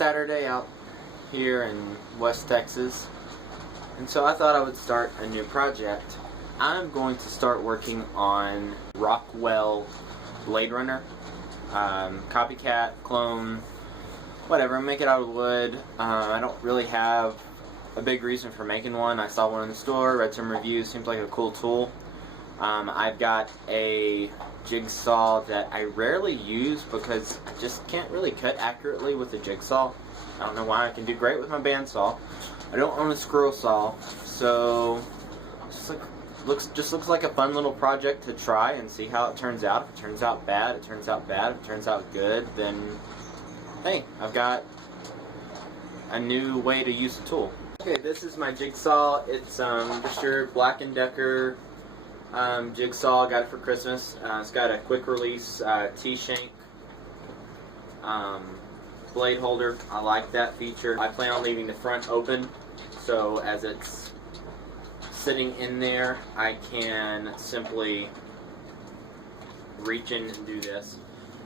Saturday out here in West Texas, and so I thought I would start a new project. I'm going to start working on Rockwell Bladerunner, copycat, clone, whatever. Make it out of wood. I don't really have a big reason for making one. I saw one in the store, read some reviews, seems like a cool tool. I've got a jigsaw that I rarely use because I just can't really cut accurately with a jigsaw. I don't know why. I can do great with my bandsaw. I don't own a scroll saw, so just looks like a fun little project to try and see how it turns out. If it turns out bad, it turns out bad. If it turns out good, then hey, I've got a new way to use the tool. Okay, this is my jigsaw. It's just your Black & Decker jigsaw. Got it for Christmas. It's got a quick release T-shank blade holder. I like that feature. I plan on leaving the front open, so as it's sitting in there, I can simply reach in and do this.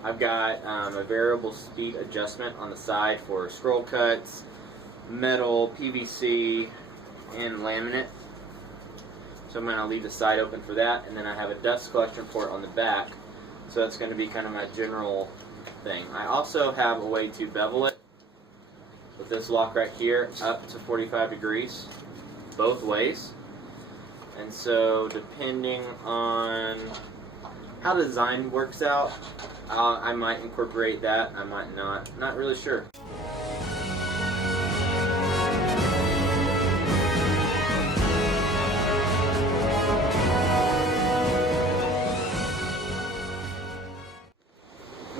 I've got a variable speed adjustment on the side for scroll cuts, metal, PVC, and laminate. So I'm going to leave the side open for that, and then I have a dust collection port on the back, so that's going to be kind of my general thing. I also have a way to bevel it with this lock right here up to 45 degrees both ways, and so depending on how the design works out, I might incorporate that, I might not really sure.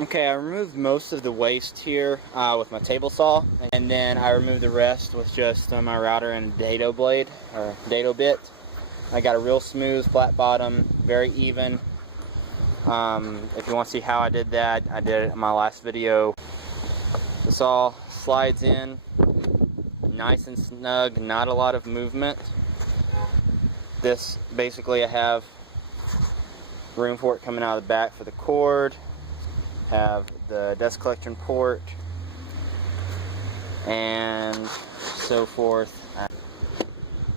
Okay, I removed most of the waste here with my table saw, and then I removed the rest with just my router and dado blade, or dado bit. I got a real smooth, flat bottom, very even. If you want to see how I did that, I did it in my last video. The saw slides in nice and snug, not a lot of movement. This, basically, I have room for it coming out of the back for the cord. Have the dust collection port and so forth.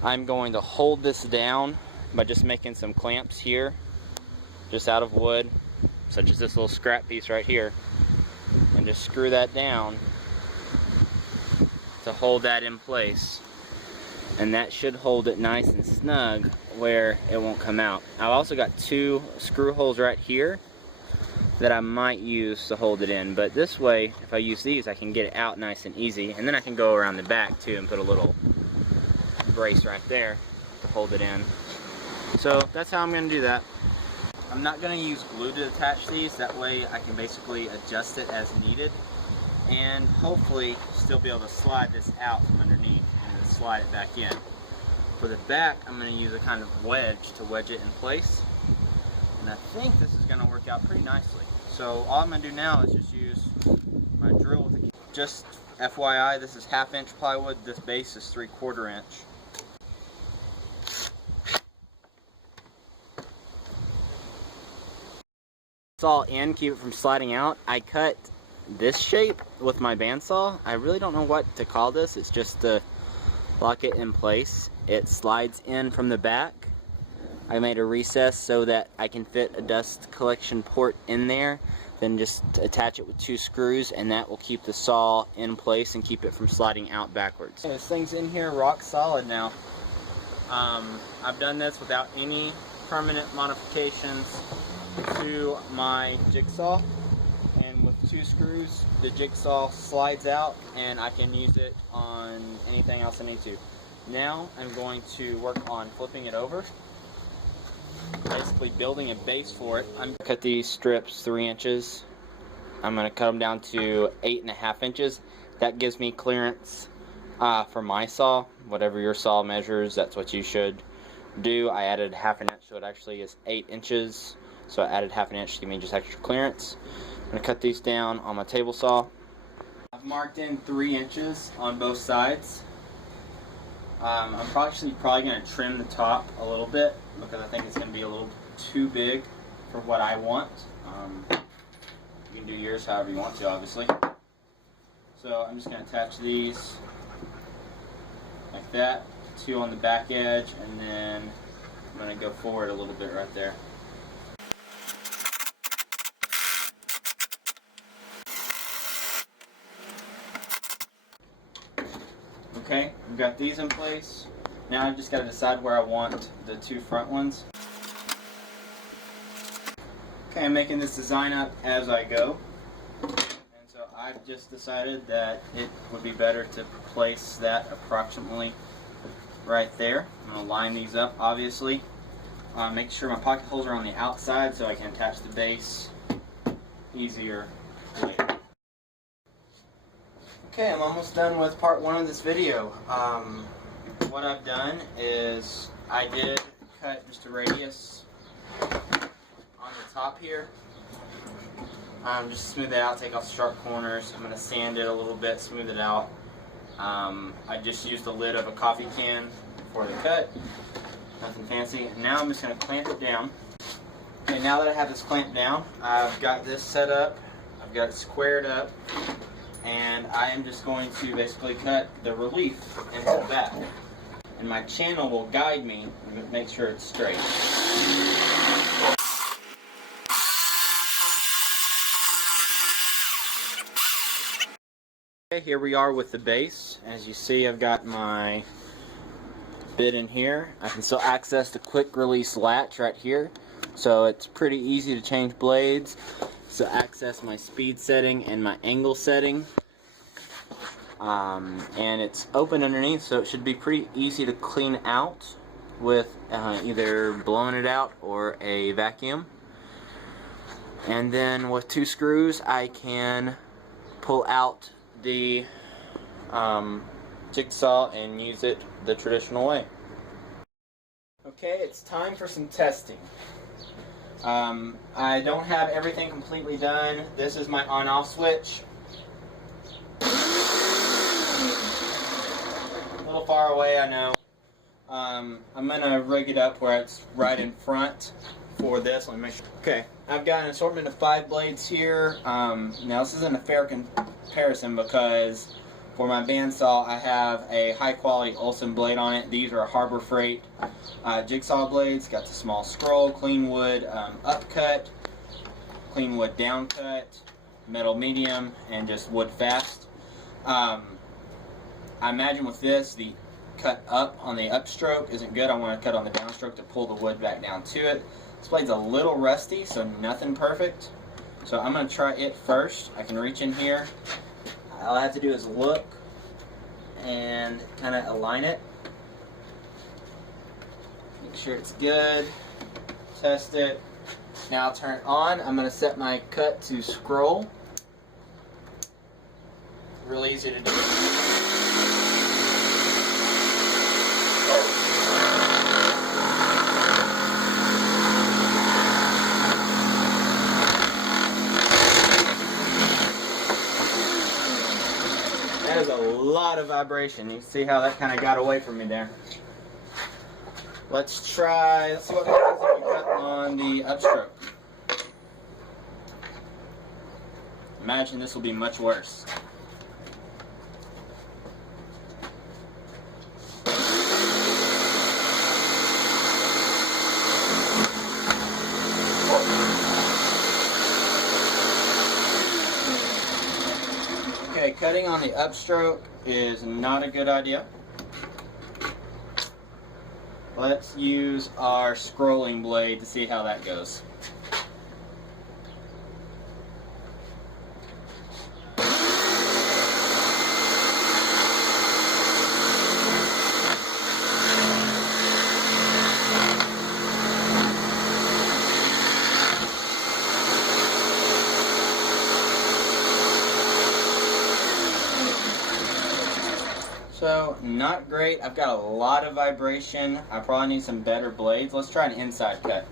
I'm going to hold this down by just making some clamps here, just out of wood, such as this little scrap piece right here, and just screw that down to hold that in place, and that should hold it nice and snug where it won't come out. I've also got two screw holes right here that I might use to hold it in, but this way, if I use these, I can get it out nice and easy, and then I can go around the back too and put a little brace right there to hold it in. So that's how I'm going to do that. I'm not going to use glue to attach these, that way I can basically adjust it as needed, and hopefully still be able to slide this out from underneath and then slide it back in. For the back, I'm going to use a kind of wedge to wedge it in place, and I think this is going to work out pretty nicely. So all I'm going to do now is just use my drill with a key. Just FYI, this is 1/2 inch plywood, this base is 3/4 inch. It's all in, keep it from sliding out. I cut this shape with my bandsaw. I really don't know what to call this, it's just to lock it in place. It slides in from the back. I made a recess so that I can fit a dust collection port in there, then just attach it with 2 screws, and that will keep the saw in place and keep it from sliding out backwards. Okay, this thing's in here rock solid now. I've done this without any permanent modifications to my jigsaw, and with 2 screws the jigsaw slides out and I can use it on anything else I need to. Now I'm going to work on flipping it over, basically building a base for it. I'm going to cut these strips 3 inches. I'm going to cut them down to 8.5 inches. That gives me clearance for my saw. Whatever your saw measures, that's what you should do. I added 1/2 inch, so it actually is 8 inches. So I added 1/2 inch to give me just extra clearance. I'm going to cut these down on my table saw. I've marked in 3 inches on both sides. I'm probably going to trim the top a little bit because I think it's going to be a little too big for what I want. You can do yours however you want to, obviously. So I'm just going to attach these like that, 2 on the back edge, and then I'm going to go forward a little bit right there. Okay, we've got these in place. Now I've just got to decide where I want the 2 front ones. Okay, I'm making this design up as I go. And so I've just decided that it would be better to place that approximately right there. I'm going to line these up, obviously. Make sure my pocket holes are on the outside so I can attach the base easier later. Okay, I'm almost done with part 1 of this video. What I've done is I did cut just a radius on the top here. Just smooth it out, take off the sharp corners. I'm going to sand it a little bit, smooth it out. I just used the lid of a coffee can for the cut. Nothing fancy. And now I'm just going to clamp it down. Okay, now that I have this clamped down, I've got this set up. I've got it squared up. And I am just going to basically cut the relief into the back. And my channel will guide me and make sure it's straight. Okay, here we are with the base. As you see, I've got my bit in here. I can still access the quick release latch right here. So it's pretty easy to change blades. So access my speed setting and my angle setting. And it's open underneath, so it should be pretty easy to clean out with either blowing it out or a vacuum. And then with 2 screws I can pull out the jigsaw and use it the traditional way. Okay, it's time for some testing. I don't have everything completely done. This is my on-off switch. A little far away, I know. I'm going to rig it up where it's right in front for this. Let me make sure. Okay, I've got an assortment of 5 blades here. Now this isn't a fair comparison because for my bandsaw I have a high quality Olsen blade on it. These are Harbor Freight jigsaw blades. Got the small scroll, clean wood upcut, clean wood downcut, metal medium, and just wood fast. I imagine with this, the cut up on the upstroke isn't good. I want to cut on the downstroke to pull the wood back down to it. This blade's a little rusty, so nothing perfect. So I'm going to try it first. I can reach in here. All I have to do is look and kind of align it. Make sure it's good. Test it. Now I'll turn it on. I'm going to set my cut to scroll. Really easy to do. That is a lot of vibration. You can see how that kind of got away from me there. Let's see what happens if you cut on the upstroke. Imagine this will be much worse. Okay, cutting on the upstroke is not a good idea. Let's use our scrolling blade to see how that goes. So, not great. I've got a lot of vibration. I probably need some better blades. Let's try an inside cut.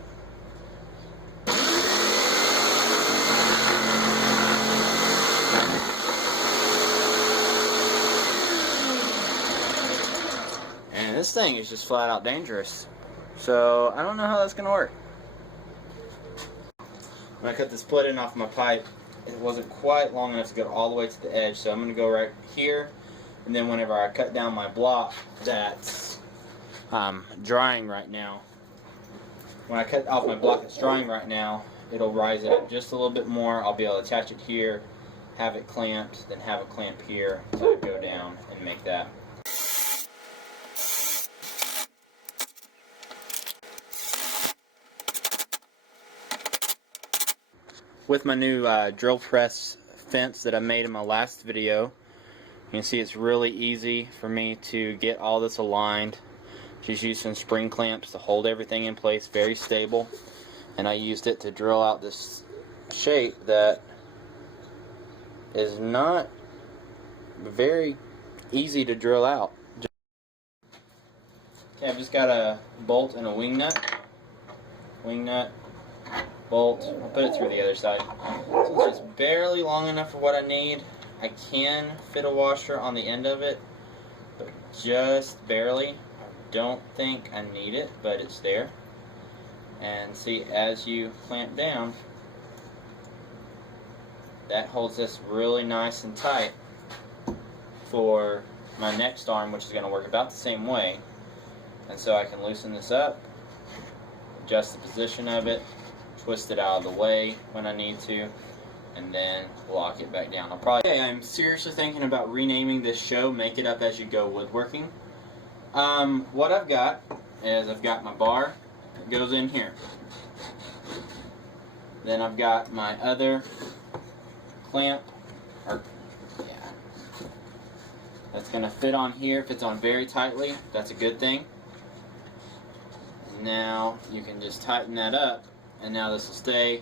And this thing is just flat out dangerous. So, I don't know how that's going to work. I'm going to cut this split in off my pipe it wasn't quite long enough to go all the way to the edge, so I'm going to go right here, and then whenever I cut down my block that's drying right now, when I cut off my block that's drying right now, it'll rise it up just a little bit more. I'll be able to attach it here, have it clamped, then have a clamp here to go down and make that. With my new drill press fence that I made in my last video, you can see it's really easy for me to get all this aligned. Just used some spring clamps to hold everything in place, very stable. And I used it to drill out this shape that is not very easy to drill out. Okay, I've just got a bolt and a wing nut. Wing nut, bolt. I'll put it through the other side. So it's just barely long enough for what I need. I can fit a washer on the end of it, but just barely. I don't think I need it, but it's there. And see, as you clamp down, that holds this really nice and tight for my next arm, which is going to work about the same way. And so I can loosen this up, adjust the position of it, twist it out of the way when I need to, and then lock it back down. I'm seriously thinking about renaming this show Make It Up As You Go Woodworking. What I've got is I've got my bar that goes in here. Then I've got my other clamp, that's going to fit on here. Fits on very tightly. That's a good thing. Now you can just tighten that up, and now this will stay.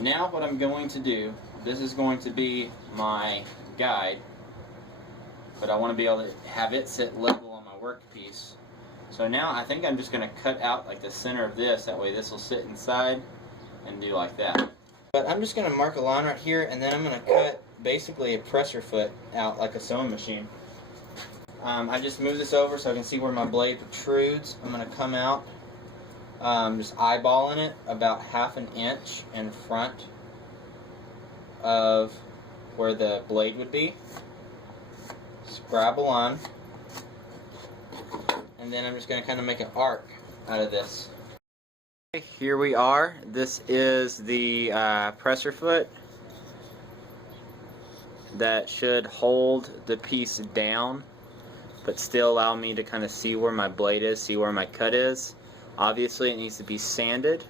Now what I'm going to do, this is going to be my guide, but I want to be able to have it sit level on my workpiece. So now I think I'm just going to cut out like the center of this, that way this will sit inside and do like that. But I'm just going to mark a line right here, and then I'm going to cut basically a presser foot out like a sewing machine. I just move this over so I can see where my blade protrudes. I'm going to come out, just eyeballing it about 1/2 inch in front of where the blade would be. Just grab a line, and then I'm just going to kind of make an arc out of this. Here we are. This is the presser foot that should hold the piece down, but still allow me to kind of see where my blade is, see where my cut is. Obviously it needs to be sanded.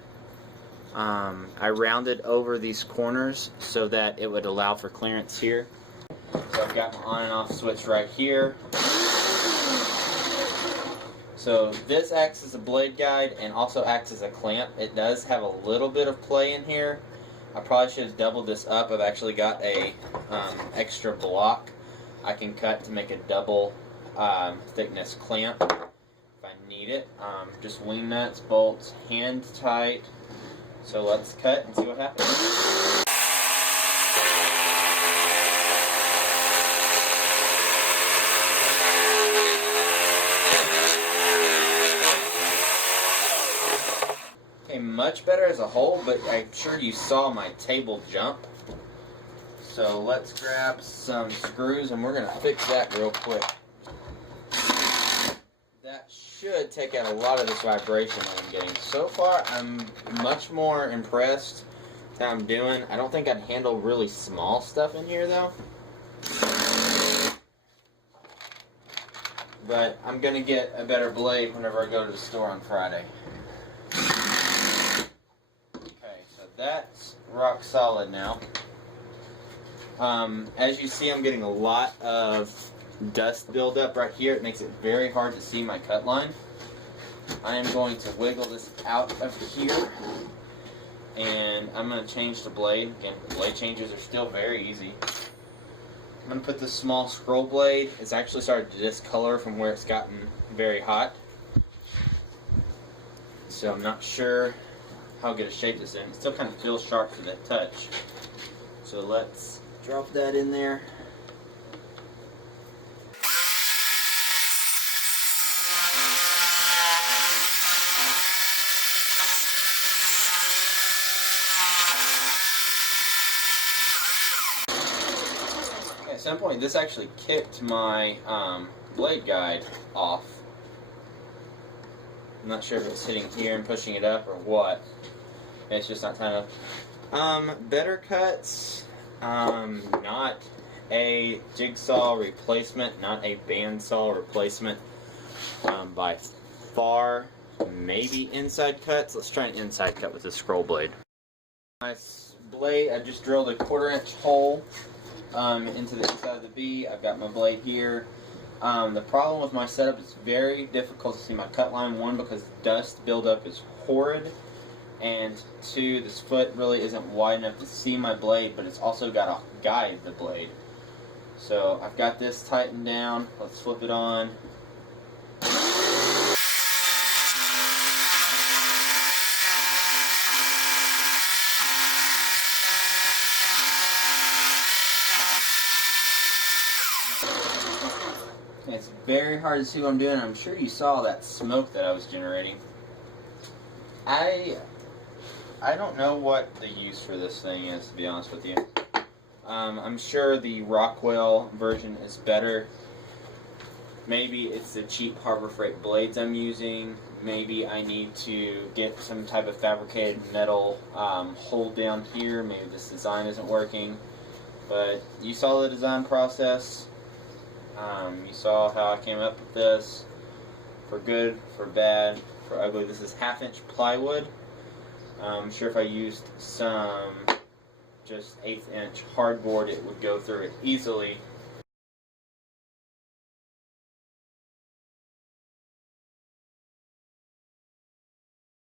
I rounded over these corners so that it would allow for clearance here. So I've got my on and off switch right here. So this acts as a blade guide and also acts as a clamp. It does have a little bit of play in here. I probably should have doubled this up. I've actually got a extra block I can cut to make a double thickness clamp if I need it. Just wing nuts, bolts, hand tight. So let's cut and see what happens. Okay, much better as a whole, but I'm sure you saw my table jump. So let's grab some screws and we're going to fix that real quick. That should take out a lot of this vibration that I'm getting. So far, I'm much more impressed with how I'm doing. I don't think I'd handle really small stuff in here though. But I'm going to get a better blade whenever I go to the store on Friday. Okay, so that's rock solid now. As you see, I'm getting a lot of dust buildup right here. It makes it very hard to see my cut line. I am going to wiggle this out of here, and I'm going to change the blade. Again, blade changes are still very easy. I'm going to put this small scroll blade. It's actually started to discolor from where it's gotten very hot. So I'm not sure how good a shape this is in. It still kind of feels sharp to the touch. So let's drop that in there. some point, this actually kicked my blade guide off. I'm not sure if it's hitting here and pushing it up or what. It's just not kind of. Better cuts. Not a jigsaw replacement, not a bandsaw replacement. By far, maybe inside cuts. Let's try an inside cut with this scroll blade. My blade, I just drilled a 1/4-inch hole into the inside of the B. I've got my blade here. The problem with my setup is very difficult to see my cut line. One, because dust buildup is horrid, and two, this foot really isn't wide enough to see my blade, but it's also got to guide the blade. So I've got this tightened down. Let's flip it on. It's very hard to see what I'm doing. I'm sure you saw that smoke that I was generating. I don't know what the use for this thing is, to be honest with you. I'm sure the Rockwell version is better. Maybe it's the cheap Harbor Freight blades I'm using. Maybe I need to get some type of fabricated metal hold down here. Maybe this design isn't working. But you saw the design process. You saw how I came up with this. For good, for bad, for ugly. This is 1/2-inch plywood. I'm sure if I used some just 1/8-inch hardboard, it would go through it easily.